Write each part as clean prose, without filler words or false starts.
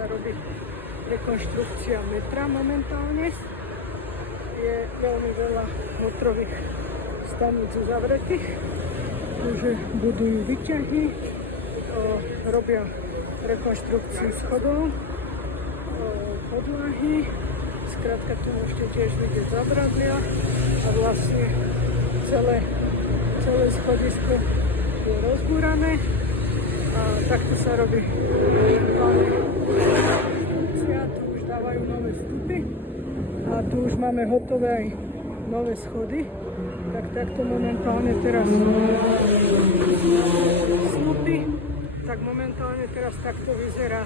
sa robí rekonštrukcia metra momentálne. Je veľmi veľa motrových staníc uzavretých, takže budujú výťahy, robia rekonštrukciu schodov, podlahy, skrátka tu môžete tiež vidieť zabradlia a vlastne celé schodisko je rozbúrané a takto sa robí rekonštrukcia, tu už dávajú nové vstupy a tu už máme hotové aj nové schody, tak takto momentálne teraz vstupy, tak momentálne teraz takto vyzerá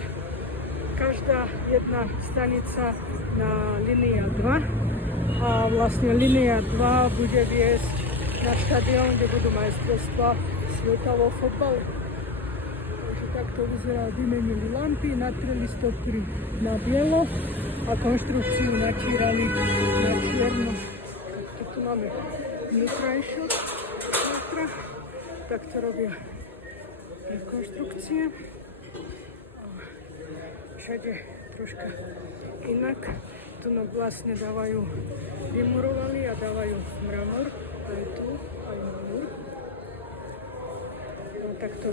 každá jedna stanica na Linia 2 a vlastne Linia 2 bude viesť na štadión, kde budú majstrovstvá sveta vo fotbale. Takže takto vyzerá, vymenili lampy, natreli stopky na bielo a konštrukciu načírali na čierno. Takto tu máme vnútrajšok, takto robia rekonštrukcie. Všade troška inak. Tu nám vlastne dávajú, vymurovali a dávajú mramor, aj tu, aj na múr. No, takto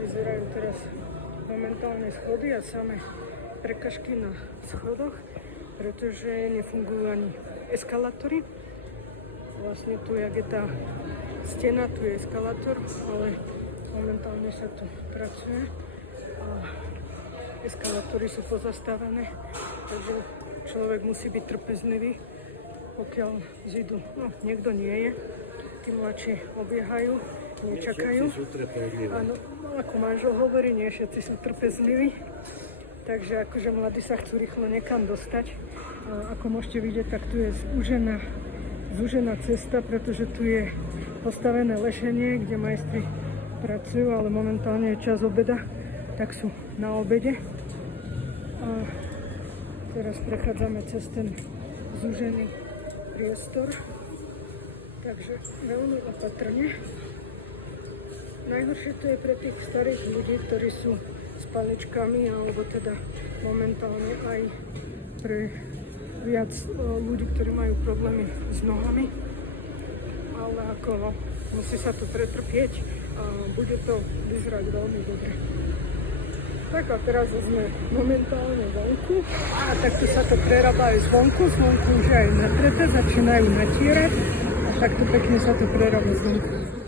vyzerajú teraz momentálne schody a samé prekažky na schodoch, pretože nefungujú ani eskalátory. Vlastne tu, jak je tá stena, tu je eskalátor, ale momentálne sa tu pracuje. A eskalátory sú pozastavené, takže človek musí byť trpezlivý, pokiaľ zídu. No, niekto nie je, tí mladší obiehajú, nečakajú. Áno, ako manžel hovorí, nie všetci sú trpezliví, takže akože mladí sa chcú rýchlo niekam dostať. A ako môžete vidieť, tak tu je zúžená cesta, pretože tu je postavené lešenie, kde majstri pracujú, ale momentálne je čas obeda, tak sú na obede. A teraz prechádzame cez ten zúžený priestor, takže veľmi opatrne. Najhoršie to je pre tých starých ľudí, ktorí sú s paličkami, alebo teda momentálne aj pre viac ľudí, ktorí majú problémy s nohami. Ale ako no, musí sa to pretrpieť a bude to vyzerať veľmi dobre. Tak a teraz sme momentálne vonku a takto sa to prerába aj zvonku už je aj natreté, začínajú natierať a takto pekne sa to prerába zvonku.